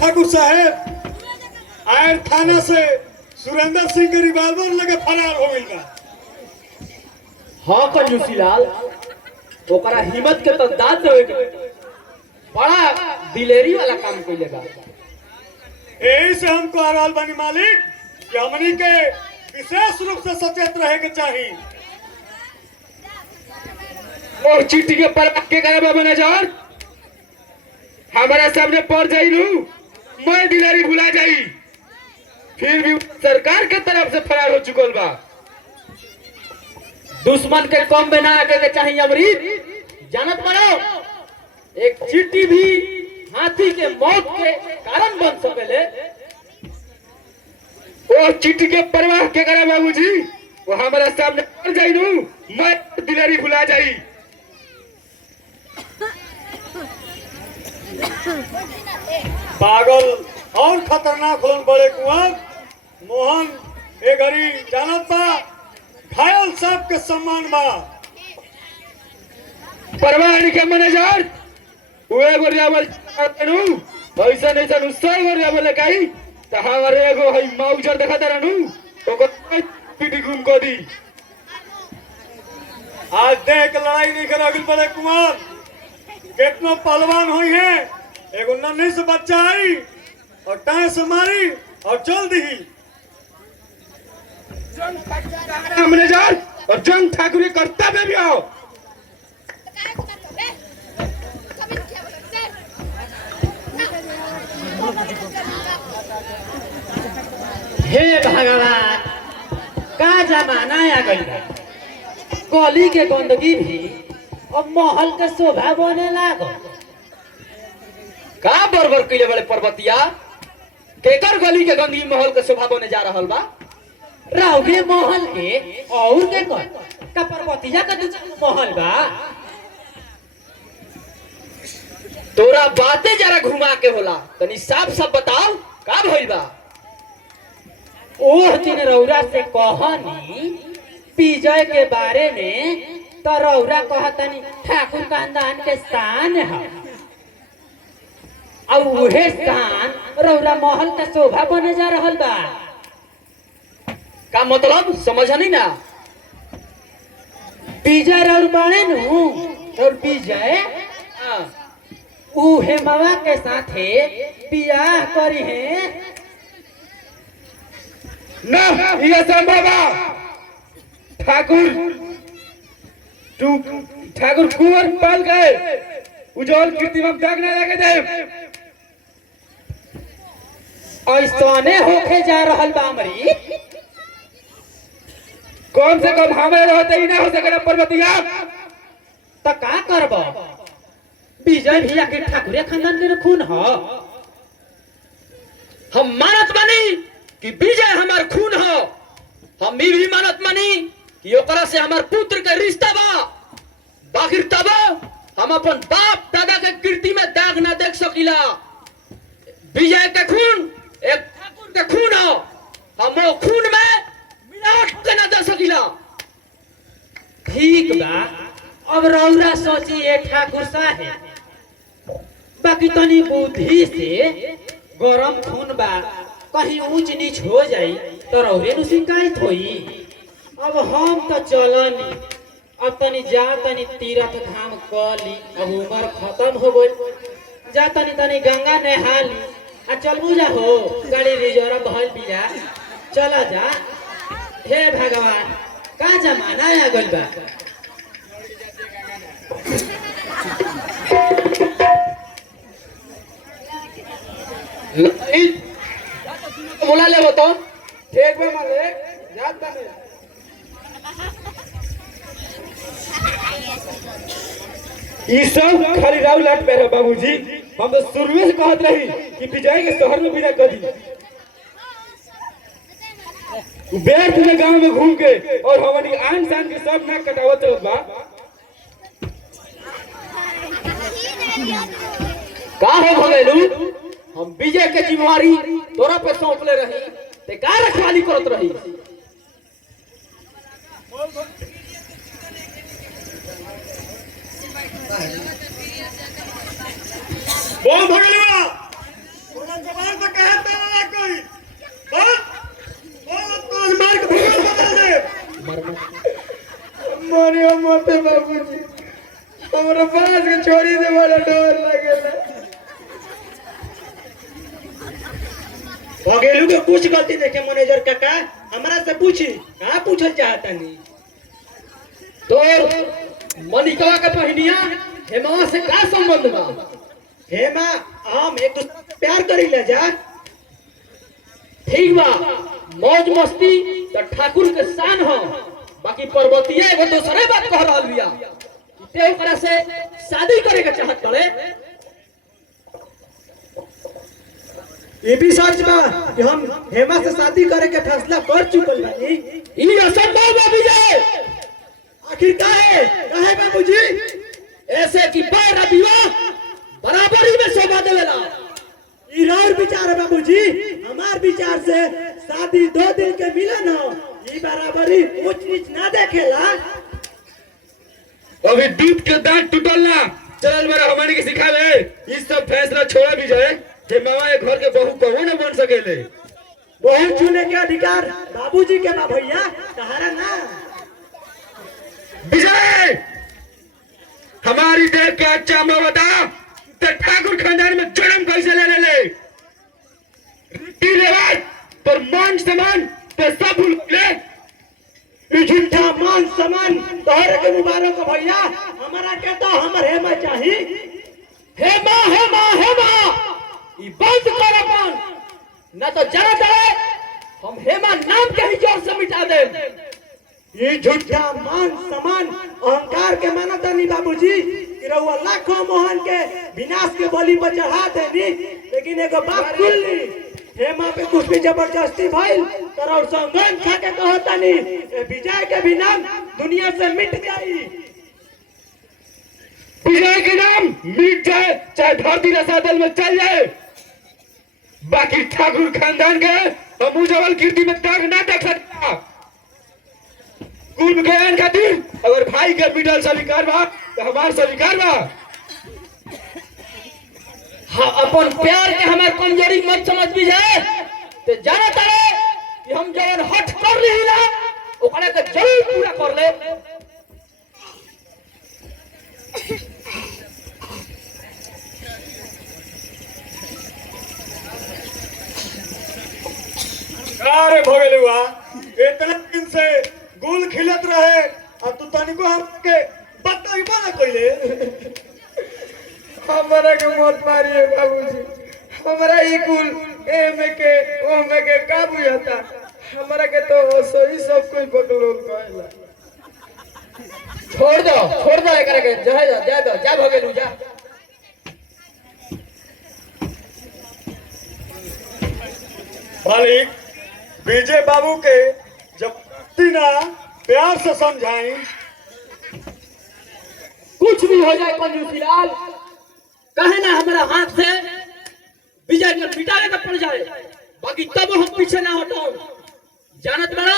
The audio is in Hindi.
ठाकुर साहब आयर थाना से सुरेंद्र सिंह के रिवाल्वर लगे फरार हो गई बा। हाँ कंजूसी लाल, ओकरा हिम्मत के तो दाद देवे के बड़ा दिलेरी वाला काम कइले बा। यही से हम कह रहल बानी मालिक कि हमनी के विशेष रूप से सचेत रहे के चाहिए। और चिट्ठी के परवाह के करे बा मैनेजर, हमारा सामने पड़ जाई लू, मैं दिलेरी भुला जाई, फिर भी सरकार के तरफ से फरार हो चुकल बा। दुश्मन के कम में ना आके के चाहिए अमरीत, जानत पड़ो एक चींटी भी हाथी के मौत के कारण बन सकेले। और चिट्ठी के परवाह के करे बाबूजी, वो हमारा सामने पड़ जाई लू, मैं दिलेरी भुला जाई। पागल और खतरनाक होन बड़े कुंवर मोहन ए घड़ी जानत बा घायल साहब के सम्मान बा। परवाह नहीं के मैनेजर, वो एगो रियावल करनु, ऐसा नहीं सन उससे एगो रियावल लगाई, तो हमारे एगो हई मौजर देखा तरनु, तो को पीटी घूम को दी। आज देख लड़ाई नहीं कर अगल बड़े कुंवर कितना पहलवान हुई है। एगो नन्ही से बच्चा आई और टाए से मारी और चल दी। मैनेजर और जंग ठाकुर कर्तव्य भी आओ। हे भगवान, का जमाना आ गई है। गली के गंदगी भी अब महल के शोभा बने लागल। का बरबर कइले बड़े पर्वतिया, केकर गली के गंदगी महल के शोभा बने जा रहल बा। राउगे महल के और के का पर्वतिया का महल बा। तोरा बातें जरा घुमा के होला, तनी साफ साफ बताओ का भइल बा। ओह दिन रौरा से कहनी विजय के बारे में, तो रौरा कहतनी ठाकुर खानदान के स्थान है और उहे स्थान रौरा महल का शोभा बने जा रहल बा। का मतलब समझनी ना। विजय रौर बने नु और विजय उहे मवा के साथे बियाह करी है ना, ये संभव बा। ठाकुर कुंवर पाल गए, उज्जवल कीर्ति में दाग ना लगे दे। ऐसने होके जा रहल बा हमरी। कम से कम हमारे रहते ही ना हो सके पर्वतिया। तो का करब, विजय भैया के ठाकुरे खानदान के खून ह। हम मानत मानी कि विजय हमार खून हो, हम भी मानत मानी कि ओकरा से हमार पुत्र के रिश्ता बा। बाकी तब हम अपन बाप दादा के कीर्ति में दाग ना देख सकीला। विजय के खून एक ठाकुर के खून हो, हम वो खून में मिलावट के ना दे सकीला। ठीक बा, अब रौरा सोचिए ठाकुर साहेब, बाकी तनी बुद्धि से गरम खून बा, कहीं ऊंच नीच हो जाई तो रौरे नु शिकायत होई। अब हम तो चलनी, अब तनी जा तनी तीर्थ धाम कली, अब उम्र खत्म हो गई। जा तनी तनी गंगा नहा ली आ चलू जा हो, गाड़ी रिजर्व भइल बिया, चला जा। हे भगवान, का जमाना आ गइल बा। बोला ले वो तो ठीक बा मालिक, जात बानी। ये सब खाली राव लाट पे बाबूजी, हम तो शुरू से कहत रही कि विजय के शहर में बिना कदी व्यर्थ में गांव में घूम के और हमारी आन शान के सब नाक कटावत चलत बा। का हो गइलू, हम विजय के जिम्मेवारी तोरा पे सौंपले रही, ते का रखवाली करत रही। बोल भगलवा पे बाबूजी हमरा बाज के छोड़ी दे बड़ा डर लागेला। भगेलू के कुछ गलती देखे मैनेजर काका, हमरा से पूछी कहाँ पूछल चाहता नहीं। तो मनिकवा के बहनिया हेमा से का संबंध बा? हेमा हम एक दूसरे से प्यार करीला जा। ठीक बा, मौज मस्ती तो ठाकुर के शान हो, बाकी पर्वतीय एगो दूसरे बात कह रहल बिया कि ते ओकरा से शादी करे के चाहत बड़े। ये भी सच बा कि हम हेमा से शादी करे के फैसला कर चुकल बानी। ई असंभव बा विजय। आखिर काहे बाबूजी? ऐसे कि बार विवाह बराबरी में शोभा देवेला। ई राउर विचार है बाबूजी, हमार विचार से शादी 2 दिन के मिलन हो, ई बराबरी ऊंच नीच ना देखेला। अभी दूध के दांत टूटल ना चल बड़ा हमारे के सिखावे। इस सब फैसला छोड़ा भी जाए कि मामा एक घर के बहू कहो न बन सकेले। बहू चुने के अधिकार बाबूजी के बा भैया, कहारा ना। विजय हमारी देख के अच्छा मैं बता ते ठाकुर खानदान में जन्म कैसे ले ले रीति रिवाज पर मान सम्मान पे सब भूल ले। ई झूठा मान सम्मान तोहरे के मुबारक हो भैया, हमारा के तो हमर हेमा चाही। हेमा हेमा हेमा ई बंद कर अपन, ना तो जरा दे हम हेमा नाम के ही जोर से मिटा दे। ये झूठा मान सम्मान अहंकार के मानता नहीं बाबूजी कि रउआ लाखों मोहन के विनाश के बलि पर चढ़ा देनी, लेकिन एगो बात सुनली, हेमा पे कुछ भी जबरदस्ती भइल तर और संगन खा के कहता नहीं ए विजय के भी नाम दुनिया से मिट जाई। विजय के नाम मिट जाए चाहे धरती रसातल में चल जाए, बाकी ठाकुर खानदान के हम उज्जवल कीर्ति में दाग ना देख सकता। कुल ज्ञान खातिर अगर भाई के मिटल स्वीकार बा तो हमार स्वीकार बा। हाँ, अपन प्यार के हमार कमजोरी मत समझ भी जाए तो जाना तारे कि हम जवन हट कर रही ना ओकरा के जरूर पूरा कर ले। अरे भगेलुआ इतने दिन से गुल खिलत रहे और तू तनिको हमके बताइबा ना कइले। हमरा के मत मारिए बाबूजी, हमरा ई कुल एमे के ओमे के का बुझाता, हमरा के तो सही सब कुछ बकलोल कहला। छोड़ दो एकरा के, जा भगेलू जा। मालिक विजय बाबू के जब तीना प्यार से समझाई, कुछ भी हो जाए कंजूसी लाल, कहे ना हमारा हाथ से विजय के मिटावे का पड़ जाए, बाकी तब हम पीछे ना हटाओ। जानत बड़ा